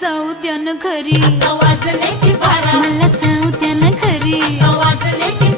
जाऊ द्या ना घरी, आता वाजले की बारा, मला जाऊ द्या ना घरी. आता वाजले की